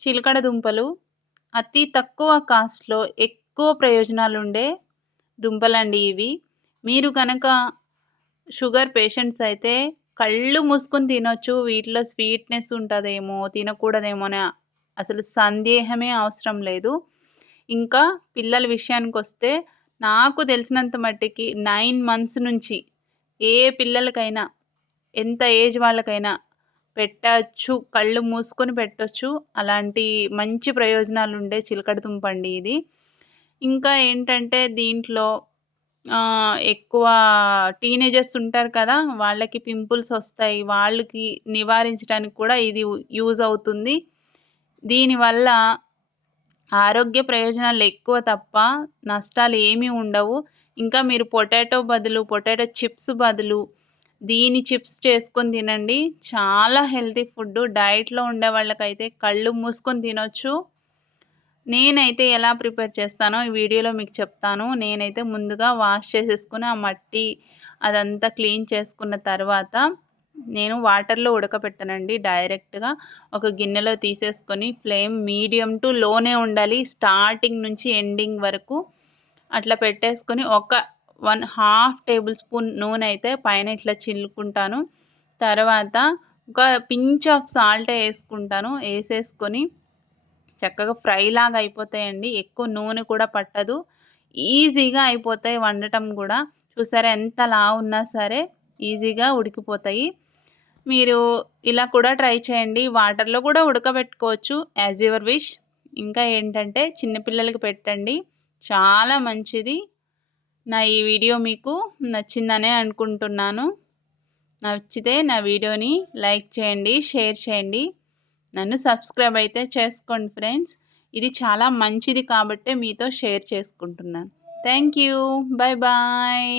చిలకడ దుంపలు. అతి తక్కువ కాస్ట్లో ఎక్కువ ప్రయోజనాలు ఉండే దుంపలండి ఇవి. మీరు కనుక షుగర్ పేషెంట్స్ అయితే కళ్ళు మూసుకొని తినొచ్చు వీటిలో స్వీట్నెస్ ఉంటుందేమో తినకూడదేమో అని అసలు సందేహమే అవసరం లేదు. ఇంకా పిల్లల విషయానికి వస్తే నాకు తెలిసినంత మట్టికి నైన్ మంత్స్ నుంచి ఏ పిల్లలకైనా ఎంత ఏజ్ వాళ్ళకైనా పెట్టచ్చు కళ్ళు మూసుకొని పెట్టచ్చు. అలాంటి మంచి ప్రయోజనాలు ఉండే చిలకడ దుంపండి ఇది. ఇంకా ఏంటంటే దీంట్లో ఎక్కువ టీనేజర్స్ ఉంటారు కదా వాళ్ళకి పింపుల్స్ వస్తాయి. వాళ్ళకి నివారించడానికి కూడా ఇది యూజ్ అవుతుంది. దీనివల్ల ఆరోగ్య ప్రయోజనాలు ఎక్కువ తప్ప నష్టాలు ఏమీ ఉండవు. ఇంకా మీరు పొటాటో బదులు పొటాటో చిప్స్ బదులు దీని చిప్స్ చేసుకొని తినండి. చాలా హెల్తీ ఫుడ్. డైట్లో ఉండే వాళ్ళకైతే కళ్ళు మూసుకొని తినొచ్చు. నేనైతే ఎలా ప్రిపేర్ చేస్తానో ఈ వీడియోలో మీకు చెప్తాను. నేనైతే ముందుగా వాష్ చేసేసుకుని ఆ మట్టి అదంతా క్లీన్ చేసుకున్న తర్వాత నేను వాటర్లో ఉడకపెట్టనండి డైరెక్ట్గా. ఒక గిన్నెలో తీసేసుకొని ఫ్లేమ్ మీడియం టు లోనే ఉండాలి. స్టార్టింగ్ నుంచి ఎండింగ్ వరకు అట్లా పెట్టేసుకొని ఒక వన్ హాఫ్ టేబుల్ స్పూన్ నూనె అయితే పైన ఇట్లా చిల్లుకుంటాను. తర్వాత ఒక పించ్ ఆఫ్ సాల్ట్ వేసుకుంటాను. వేసేసుకొని చక్కగా ఫ్రై లాగా అయిపోతాయండి. ఎక్కువ నూనె కూడా పట్టదు. ఈజీగా అయిపోతాయి వండటం కూడా. చూసారా ఎంత లా ఉన్నా సరే ఈజీగా ఉడికిపోతాయి. మీరు ఇలా కూడా ట్రై చేయండి. వాటర్లో కూడా ఉడకబెట్టుకోవచ్చు. As your wish. ఇంకా ఏంటంటే చిన్నపిల్లలకి పెట్టండి. చాలా మంచిది. నా ఈ వీడియో మీకు నచ్చిందనే అనుకుంటున్నాను. నచ్చితే నా వీడియోని లైక్ చేయండి షేర్ చేయండి. నన్ను సబ్స్క్రైబ్ అయితే చేసుకోండి ఫ్రెండ్స్. ఇది చాలా మంచిది కాబట్టే మీతో షేర్ చేసుకుంటున్నాను. Thank you. Bye bye.